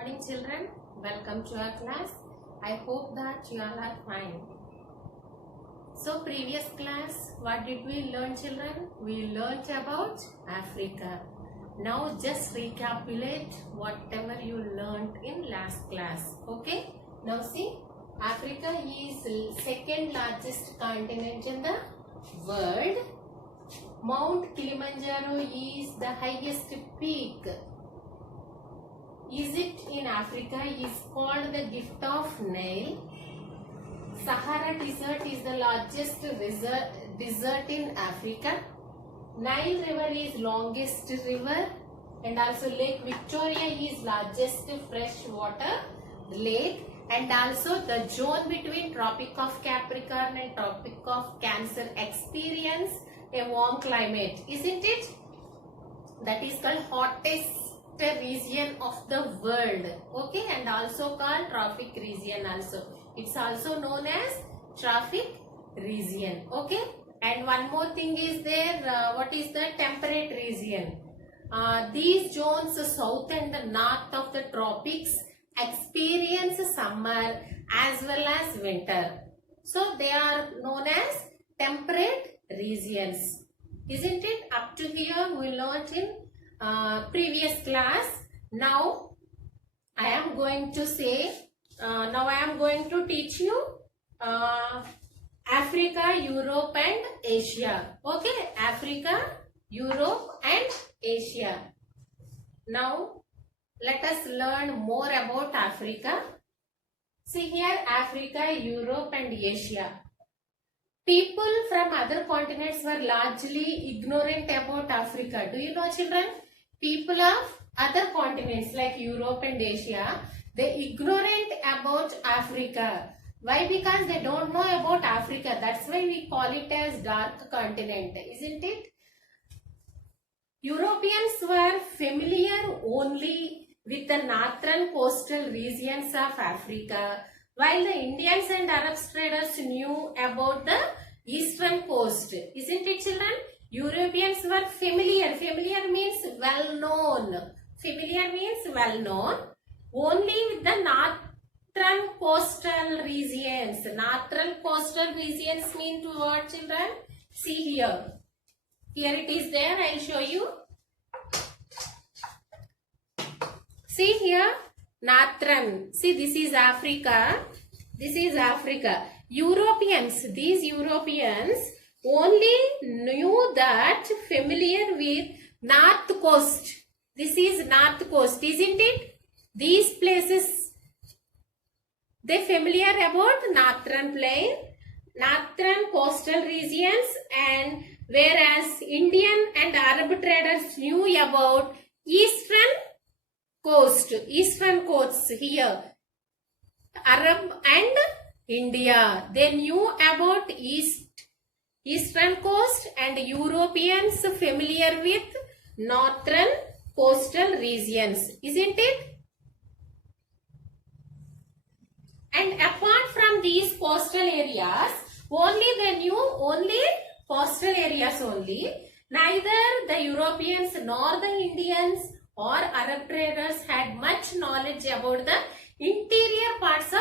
morning children, welcome to our class. I hope that you all are fine. So previous class, what did we learn children? We learnt about Africa. Now just recapitulate whatever you learnt in last class. Okay? Now see, Africa is second largest continent in the world. Mount Kilimanjaro is the highest peak. Is it in Africa? Is called the gift of Nile. Sahara Desert is the largest desert in Africa. Nile River is longest river, and also Lake Victoria is largest freshwater lake, and also the zone between Tropic of Capricorn and Tropic of Cancer experience a warm climate, isn't it? That is called hottest region of the world, okay, and also called trophic region also. It's also known as trophic region, okay. And one more thing is there, what is the temperate region? These zones, south and the north of the tropics, experience summer as well as winter. So they are known as temperate regions, isn't it? Up to here we learned in previous class. Now I am going to say, now I am going to teach you Africa, Europe and Asia. Okay, Africa, Europe and Asia. Now let us learn more about Africa. See here, Africa, Europe and Asia. People from other continents were largely ignorant about Africa. Do you know children? People of other continents like Europe and Asia, they ignorant about Africa. Why? Because they don't know about Africa. That's why we call it as dark continent, isn't it? Europeans were familiar only with the northern coastal regions of Africa, while the Indians and Arab traders knew about the eastern coast, isn't it children? Europeans were familiar. Familiar means well known. Familiar means well known only with the northern coastal regions. Northern coastal regions mean to what children? See here. Here it is there. I will show you. See here. Northern. See, this is Africa. This is Africa. Europeans, these Europeans only knew that familiar with north coast. This is north coast, isn't it? These places, they familiar about northern plain, northern coastal regions, and whereas Indian and Arab traders knew about eastern coast here. Arab and India, they knew about eastern coast, and Europeans familiar with northern coastal regions, isn't it? And apart from these coastal areas, only they knew only coastal areas only. Neither the Europeans nor the Indians or Arab traders had much knowledge about the interior parts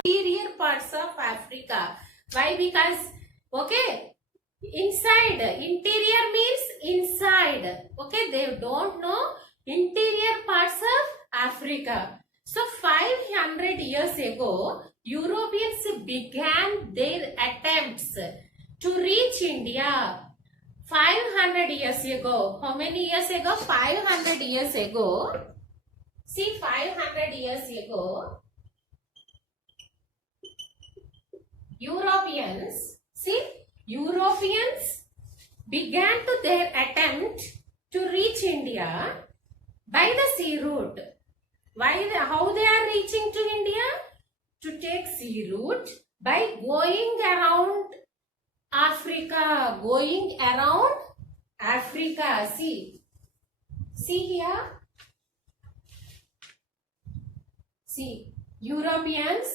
of Africa. Why? Because, okay, inside, interior means inside, okay, they don't know interior parts of Africa. So 500 years ago, Europeans began their attempts to reach India. 500 years ago. How many years ago? 500 years ago. See, 500 years ago, Europeans began to their attempt to reach India by the sea route. How they are reaching to India? To take sea route by going around Africa. Going around Africa. See here. See, Europeans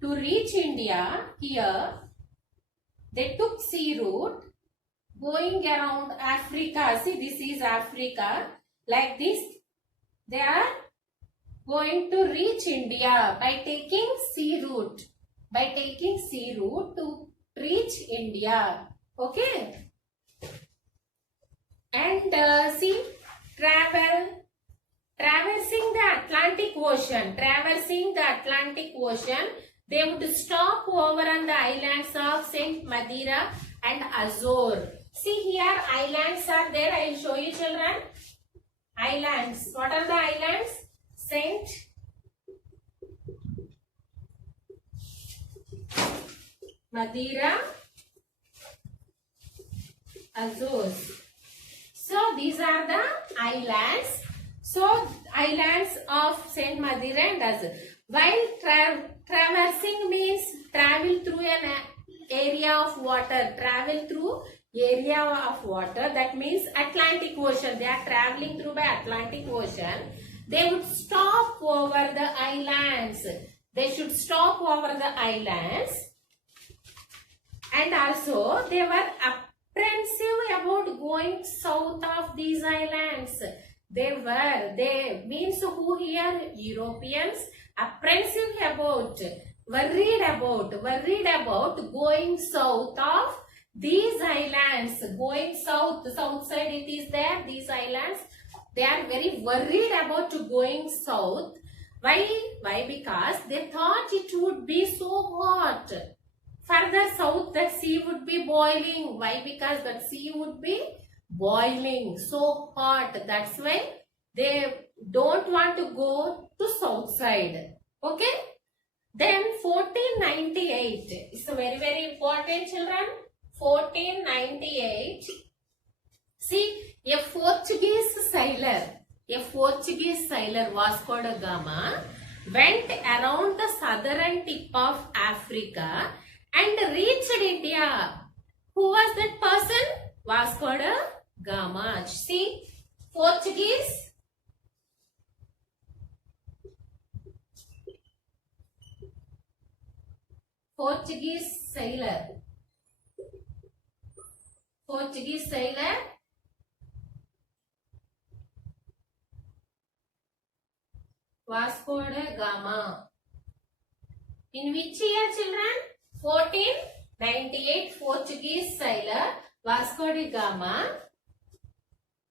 to reach India here, they took sea route going around Africa. See, this is Africa. Like this, they are going to reach India by taking sea route. By taking sea route to reach India. Okay. And see, traversing the Atlantic Ocean. Traversing the Atlantic Ocean, they would stop over on the islands of Saint Madeira and Azore. See here, islands are there. I will show you, children. Islands. What are the islands? Saint Madeira, Azores. So these are the islands. So islands of Saint Madeira and Azores. While traversing means travel through an area of water. Travel through area of water. That means Atlantic Ocean. They are traveling through by Atlantic Ocean. They would stop over the islands. They should stop over the islands. And also they were apprehensive about going south of these islands. They means who here? Europeans. Apprehensive about, worried about going south of these islands. Going south side it is there, these islands. They are very worried about going south. Why? Because they thought it would be so hot. Further south, the sea would be boiling. Why? Because the sea would be boiling, so hot. That's why they don't want to go to south side. Okay? Then 1498 is very, very important, children. 1498. See, a Portuguese sailor, Vasco da Gama, went around the southern tip of Africa and reached India. Who was that person? Vasco da Gama. See, Portuguese sailor. Vasco da Gama. In which year, children? 1498. Portuguese sailor Vasco da Gama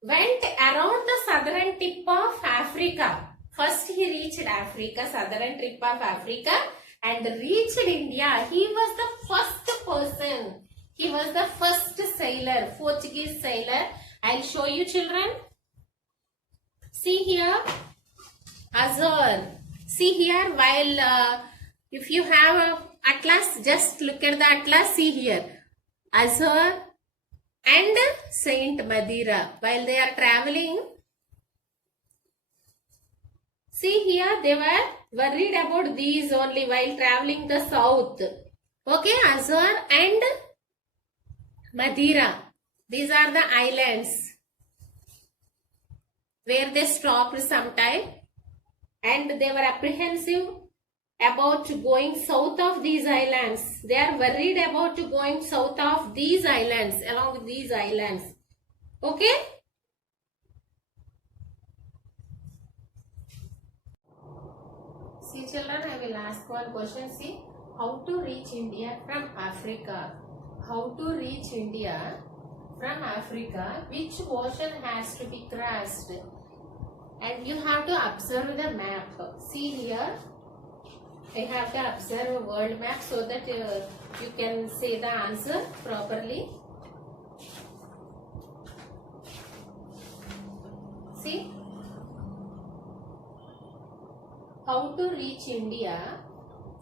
went around the southern tip of Africa. First he reached Africa, southern tip of Africa, and reached India. He was the first person. He was the first sailor, Portuguese sailor. I'll show you, children. See here, Azore. See here, while if you have a atlas, just look at the atlas. See here, Azore and Saint Madeira. While they are traveling, see here, they were worried about these only while traveling the south. Okay, Azore and Madeira. These are the islands where they stopped sometime, and they were apprehensive about going south of these islands. They are worried about going south of these islands, along with these islands. Okay? See, children, I will ask one question. See, how to reach India from Africa? How to reach India from Africa? Which ocean has to be crossed? And you have to observe the map. See here, I have to observe a world map so that you can say the answer properly. See, how to reach India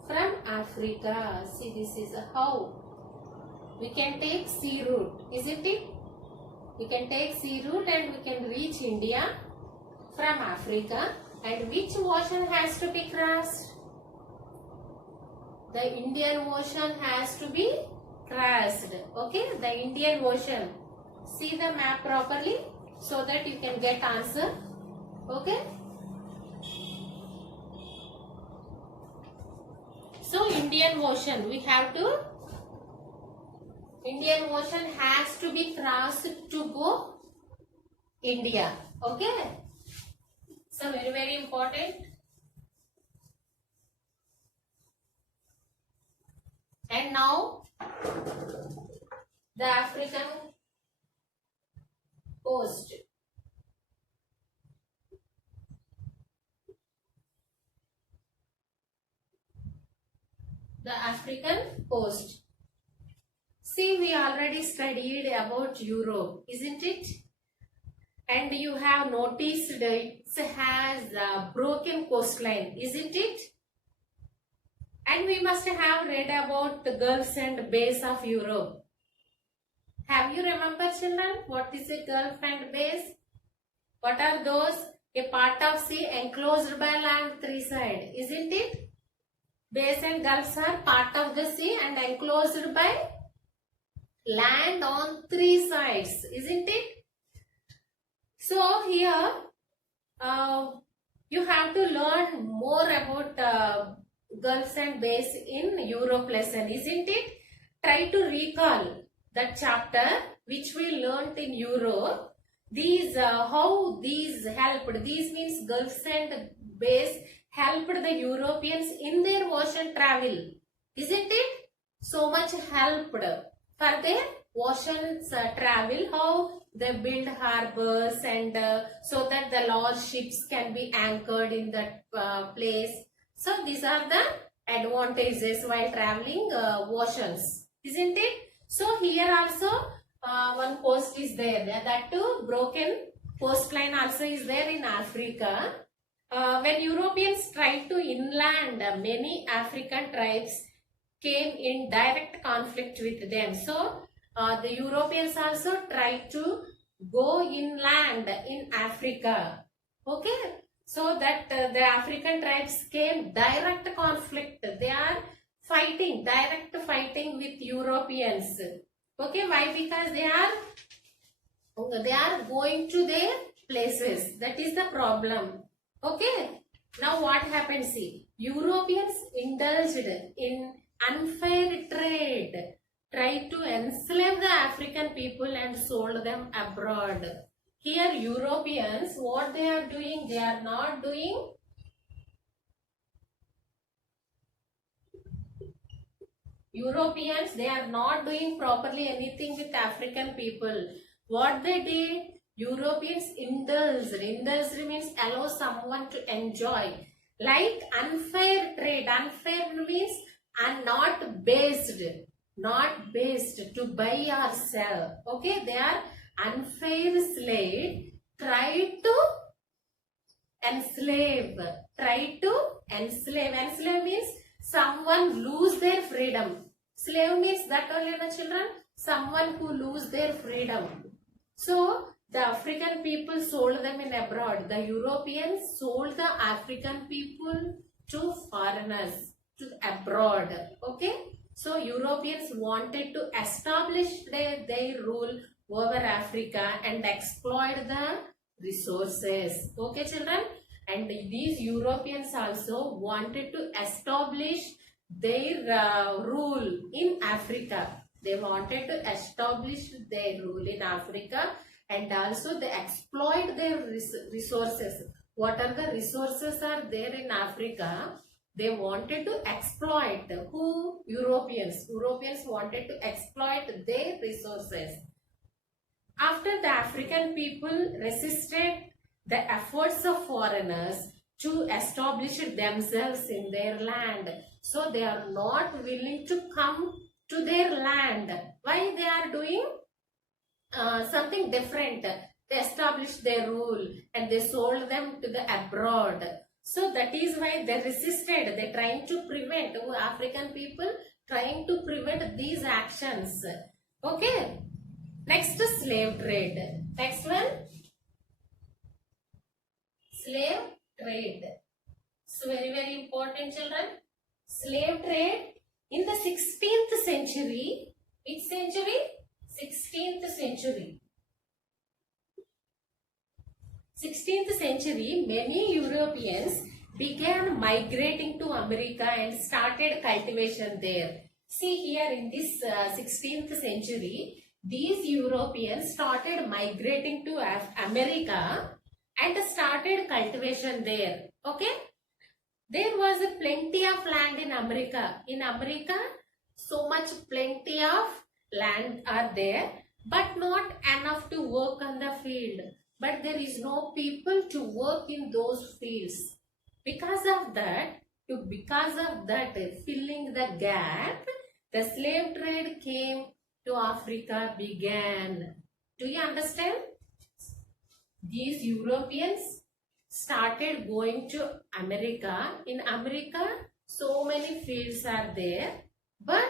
from Africa. See, this is how. We can take sea route, isn't it? We can take sea route and we can reach India from Africa. And which ocean has to be crossed? The Indian Ocean has to be crossed. Okay, the Indian Ocean. See the map properly so that you can get answer. Okay. So Indian Ocean, we have to. Indian Ocean has to be crossed to go India. Okay. So very, very important. And now the African coast. The African coast. See, we already studied about Europe, isn't it? And you have noticed it has a broken coastline, isn't it? And we must have read about the Gulfs and bays of Europe. Have you remember, children? What is a Gulf and bays? What are those? A part of sea enclosed by land three sides, isn't it? Bays and gulfs are part of the sea and enclosed by land on three sides, isn't it? So here you have to learn more about gulfs and bays in Europe lesson, isn't it? Try to recall that chapter which we learnt in Europe. These how these helped. These means gulfs and bays helped the Europeans in their ocean travel, isn't it? So much helped for their ocean travel. How they build harbors and so that the large ships can be anchored in that place. So these are the advantages while traveling oceans, isn't it? So here also one coast is there. That too broken coastline also is there in Africa. When Europeans tried to inland, many African tribes came in direct conflict with them. So the Europeans also tried to go inland in Africa. Okay, so that the African tribes came direct conflict. They are fighting, direct fighting with Europeans. Okay, why? Because they are going to their places. That is the problem. Okay, now what happened? See, Europeans indulged in unfair trade, tried to enslave the African people and sold them abroad. Here Europeans, what they are doing? They are not doing Europeans, they are not doing properly anything with African people. What they did? Europeans indulged. Indulged means allow someone to enjoy. Like unfair trade. Unfair means not based. Not based to buy or sell. Okay, they are unfair slave. Try to enslave. Try to enslave. Enslave means someone lose their freedom. Slave means that only, the children. Someone who lose their freedom. So the African people sold them in abroad. The Europeans sold the African people to foreigners, to abroad. Okay. So Europeans wanted to establish their rule over Africa and exploit the resources. Okay, children. And these Europeans also wanted to establish their rule in Africa. They wanted to establish their rule in Africa and also they exploit their resources. What are the resources are there in Africa? They wanted to exploit. Who? Europeans. Europeans wanted to exploit their resources. After the African people resisted the efforts of foreigners to establish themselves in their land. So they are not willing to come to their land. Why? They are doing something different. They established their rule and they sold them to the abroad. So that is why they resisted. They trying to prevent, African people trying to prevent these actions. Okay. Next, slave trade. Next one. Slave trade. So very important, children. Slave trade in the 16th century. Which century? 16th century. 16th century, many Europeans began migrating to America and started cultivation there. See here in this 16th century, these Europeans started migrating to America and started cultivation there. Okay? There was a plenty of land in America. In America, So much plenty of land are there, but not enough to work on the field. But there is no people to work in those fields. Because of that, filling the gap, the slave trade came to Africa began. Do you understand? These Europeans started going to America. In America, so many fields are there, but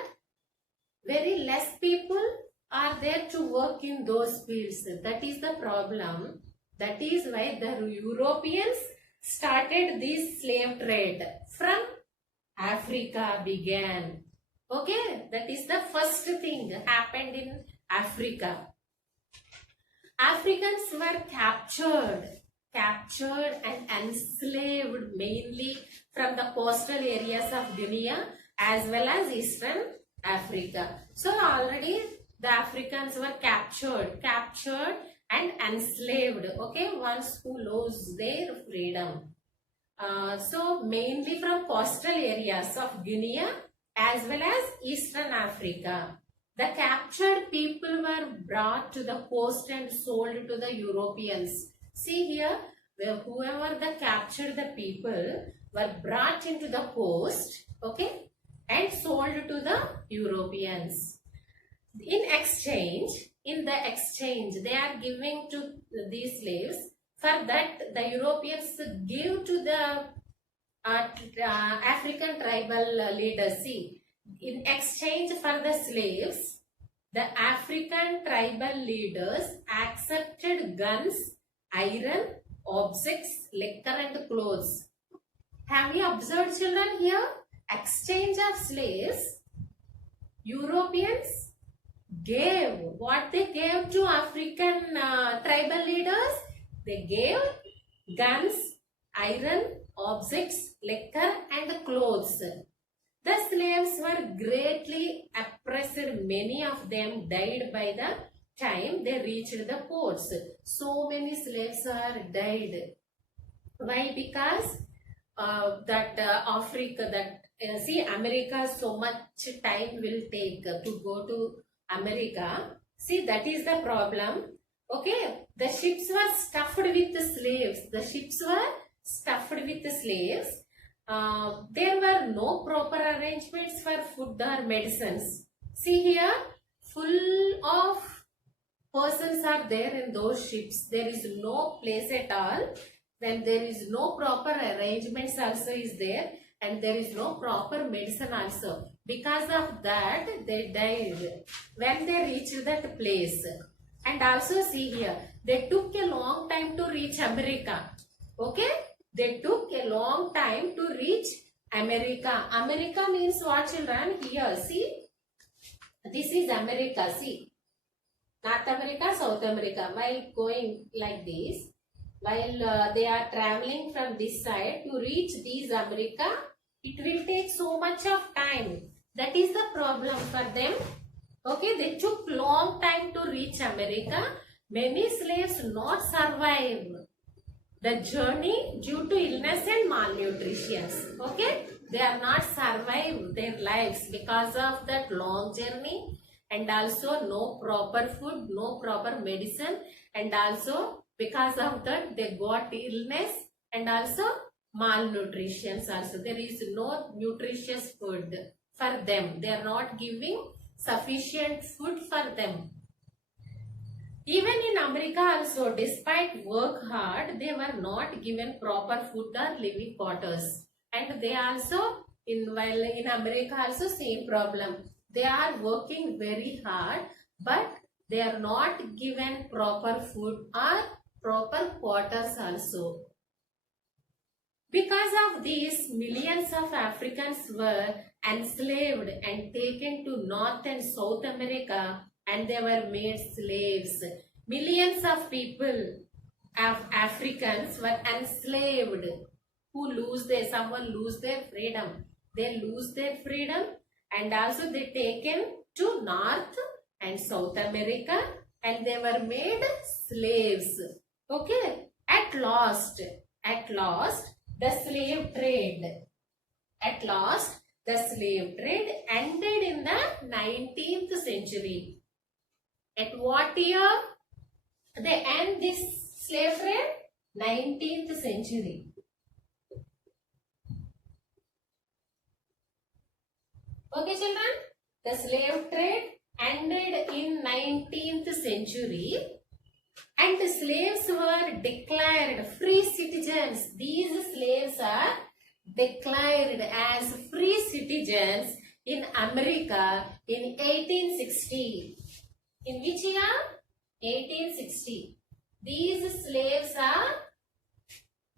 very less people are there to work in those fields. That is the problem. That is why the Europeans started this slave trade. From Africa began. Okay, that is the first thing happened in Africa. Africans were captured and enslaved mainly from the coastal areas of Guinea as well as Eastern Africa. So already the Africans were captured and enslaved, okay, once who lost their freedom. So mainly from coastal areas of Guinea as well as Eastern Africa. The captured people were brought to the coast and sold to the Europeans. See here, whoever captured the people were brought into the coast, okay, and sold to the Europeans. In the exchange, they are giving to these slaves. For that, the Europeans give to the African tribal leaders. See, in exchange for the slaves, the African tribal leaders accepted guns, iron, objects, liquor and clothes. Have you observed, children, here? Exchange of slaves, Europeans gave. What they gave to African tribal leaders? They gave guns, iron, objects, liquor and clothes. The slaves were greatly oppressed. Many of them died by the time they reached the ports. So many slaves are died. Why? Because see, America, so much time will take to go to America. See, that is the problem. Okay, the ships were stuffed with the slaves. There were no proper arrangements for food or medicines. See here, full of persons are there in those ships. There is no place at all. Then there is no proper arrangements also is there, and there is no proper medicine also. Because of that, they died when they reached that place. And also see here, they took a long time to reach America. Okay, they took a long time to reach America. America means what, children? Here, see, this is America. See, North America, South America. While going like this, while they are traveling from this side to reach this America, it will take so much of time. That is the problem for them. Okay, they took long time to reach America. Many slaves not survive the journey due to illness and malnutrition. Okay, they are not survive their lives because of that long journey, and also no proper food, no proper medicine, and also because of that they got illness and also malnutrition also. There is no nutritious food for them. They are not giving sufficient food for them. Even in America also, despite work hard, they were not given proper food or living quarters. And they also, while in America also same problem. They are working very hard, but they are not given proper food or proper quarters also. Because of this, millions of Africans were enslaved and taken to North and South America, and they were made slaves. Millions of people, Africans, were enslaved. Someone lose their freedom. They lose their freedom, and also they taken to North and South America, and they were made slaves. Okay, at last, the slave trade. At last, The slave trade ended in the 19th century. At what year they end this slave trade? 19th century. Okay, children. The slave trade ended in 19th century, and the slaves were declared free citizens. These slaves are declared as free citizens in America in 1860. In which year? 1860. These slaves are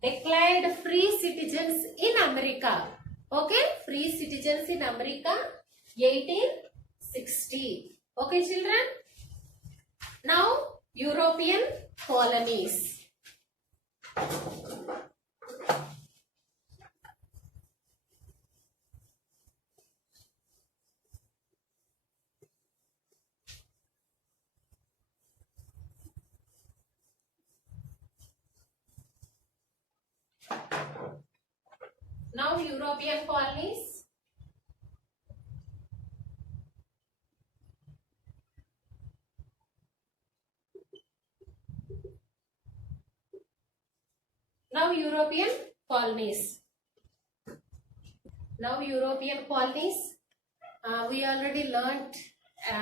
declared free citizens in America. Okay, free citizens in America, 1860. Okay, children. Now, European colonies. Now, European colonies. Now, European colonies. Now, European colonies. We already learnt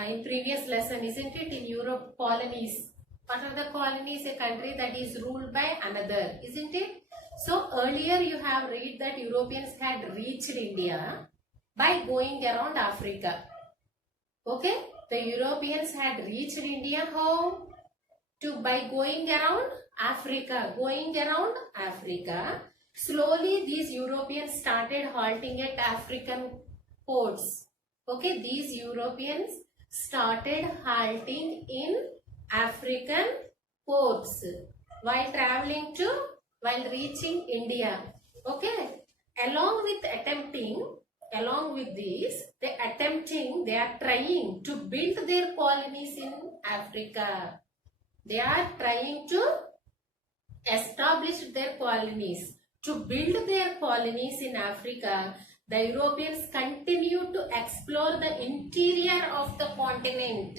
in previous lesson, isn't it? In Europe, colonies. What are the colonies? A country that is ruled by another, isn't it? So earlier you have read that Europeans had reached India by going around Africa. Okay, the Europeans had reached India how? By going around Africa. Going around Africa. Slowly these Europeans started halting at African ports. Okay, these Europeans started halting in African ports while reaching India. Okay, along with this, they are trying to build their colonies in Africa. They are trying to establish their colonies. To build their colonies in Africa, the Europeans continue to explore the interior of the continent.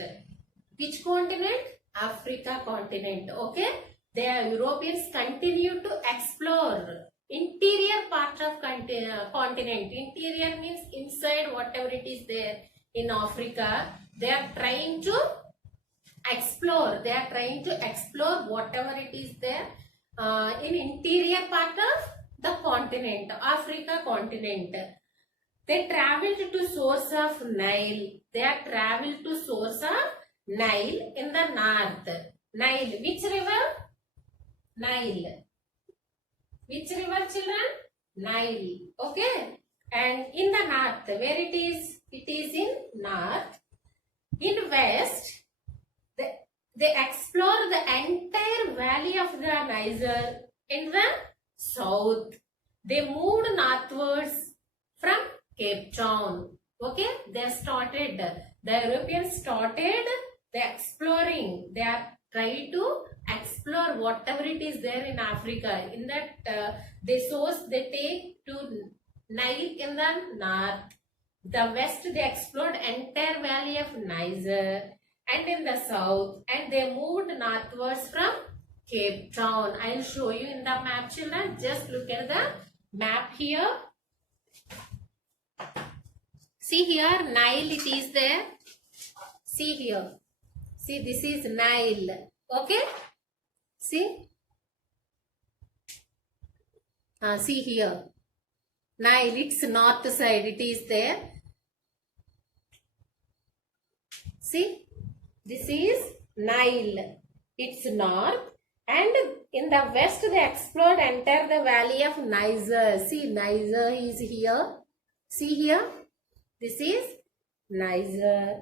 Which continent? Africa continent. Okay, the Europeans continue to explore interior part of continent. Interior means inside whatever it is there in Africa. They are trying to explore. They are trying to explore whatever it is there in interior part of the continent, Africa continent. They traveled to source of Nile. They are traveled to source of Nile in the north. Nile. Which river? Nile. Which river, children? Nile. Okay. And in the north, where it is? It is in north. In west, they explore the entire valley of the Niger. In the south, they moved northwards from Cape Town. Okay, the Europeans started the exploring. They are trying to explore whatever it is there in Africa. In that they take to Nile in the north. The west, they explored entire valley of Niger, and in the south, and they moved northwards from Cape Town. I will show you in the map, children. Just look at the map here. See here, Nile it is there. See here. See, this is Nile. Okay? See? See here. Nile, it's north side. It is there. See? This is Nile. It's north. And in the west, they explored entire the valley of Niger. See, Niger is here. See here. This is Niger.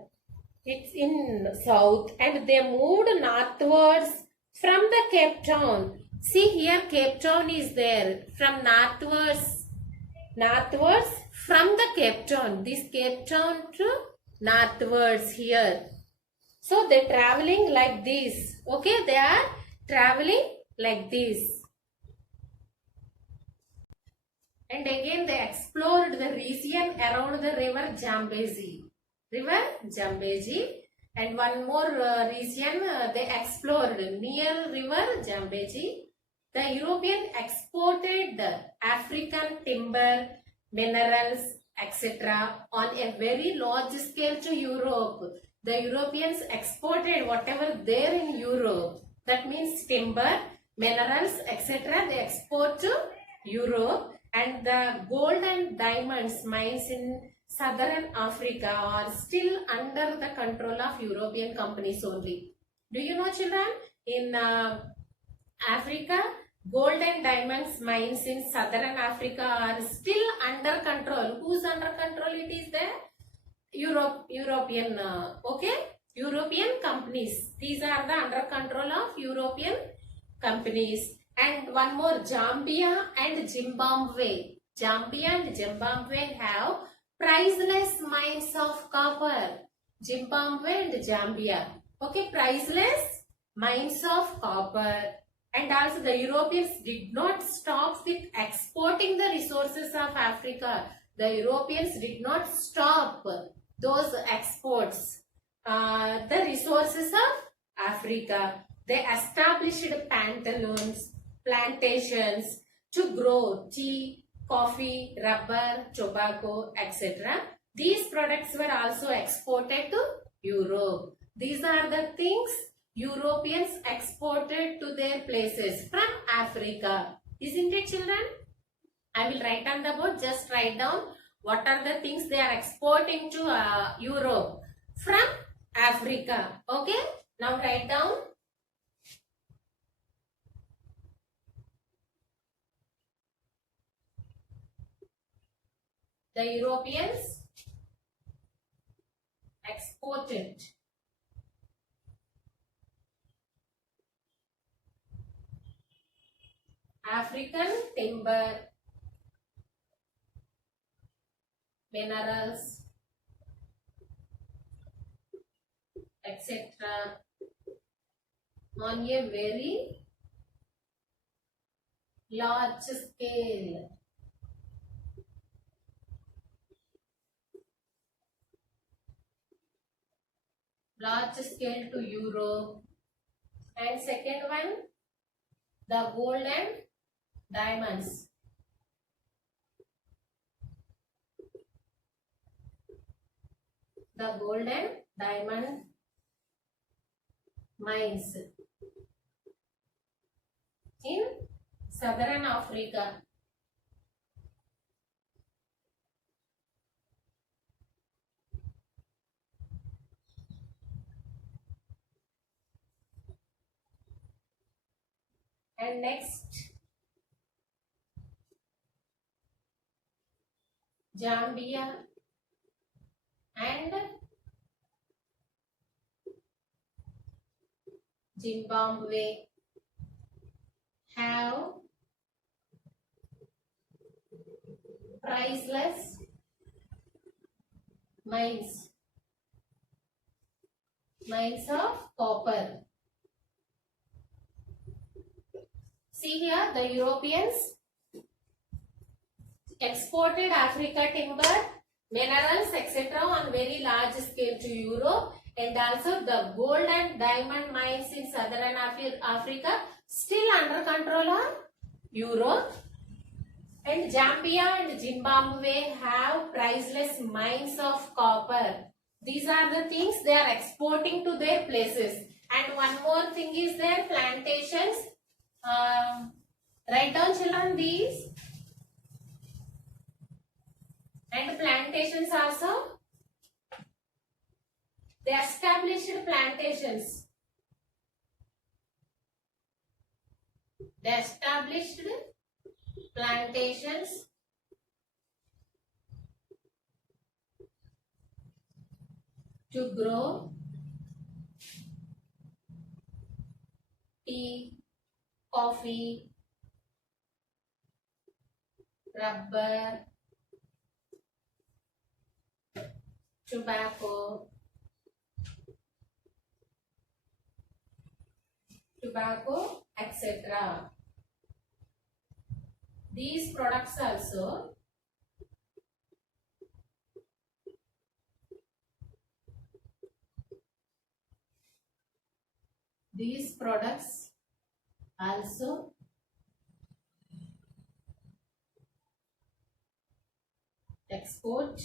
It's in south. And they moved northwards from the Cape Town. See here, Cape Town is there. From northwards from the Cape Town. This Cape Town to northwards here. So they're traveling like this. Okay, they are traveling like this. And again they explored the region around the river Zambezi. River Zambezi. And one more region they explored near river Zambezi. The European exported the African timber, minerals, etc. on a very large scale to Europe. The Europeans exported whatever there in Europe. That means timber, minerals, etc. They export to Europe. And the gold and diamonds mines in Southern Africa are still under the control of European companies only. Do you know, children? In Africa, gold and diamonds mines in Southern Africa are still under control. Who's under control? It is the European, European companies. These are the under control of European companies. And one more, Zambia and Zimbabwe. Zambia and Zimbabwe have priceless mines of copper. Zimbabwe and Zambia. Okay, priceless mines of copper. And also the Europeans did not stop with exporting the resources of Africa. The Europeans did not stop those exports, the resources of Africa. They established plantations to grow tea, coffee, rubber, tobacco, etc. These products were also exported to Europe. These are the things Europeans exported to their places from Africa. Isn't it, children? I will write on the board. Just write down what are the things they are exporting to Europe from Africa. Okay? Now write down. The Europeans exported African timber, minerals, etc. on a very large scale. Large scale to Europe. And second one, the gold and diamonds. The gold and diamond mines in Southern Africa. And next, Zambia and Zimbabwe have priceless mines of copper. See here, the Europeans exported Africa timber, minerals, etc. on very large scale to Europe, and also the gold and diamond mines in Southern Africa still under control of Europe. And Zambia and Zimbabwe have priceless mines of copper. These are the things they are exporting to their places. And one more thing is their plantations. Write down, children, these. And plantations also. They established plantations. They established plantations to grow tea, coffee, rubber, tobacco, etc. these products also export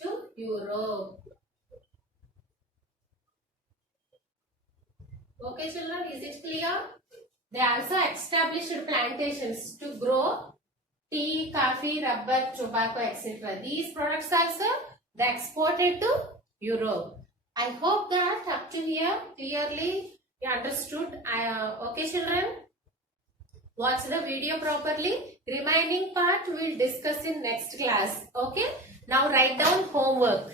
to Europe. Okay children, is it clear? They also established plantations to grow tea, coffee, rubber, tobacco, etc. These products also they exported to Europe. I hope that up to here clearly you understood. Okay children, watch the video properly. Remaining part we will discuss in next class. Okay. Now write down homework.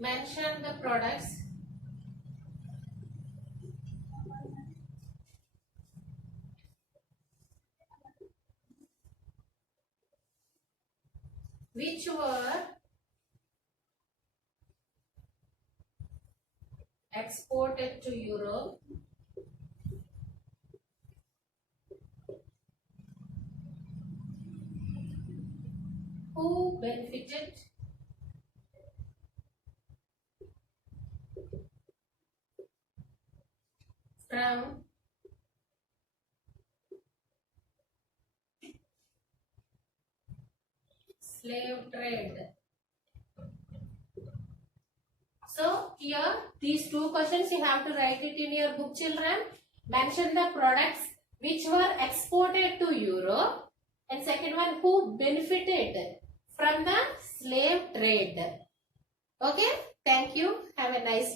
Mention the products which were exported to Europe who benefited from slave trade. So here these two questions you have to write it in your book children. Mention the products which were exported to Europe and second one who benefited from the slave trade. Okay, thank you. Have a nice day.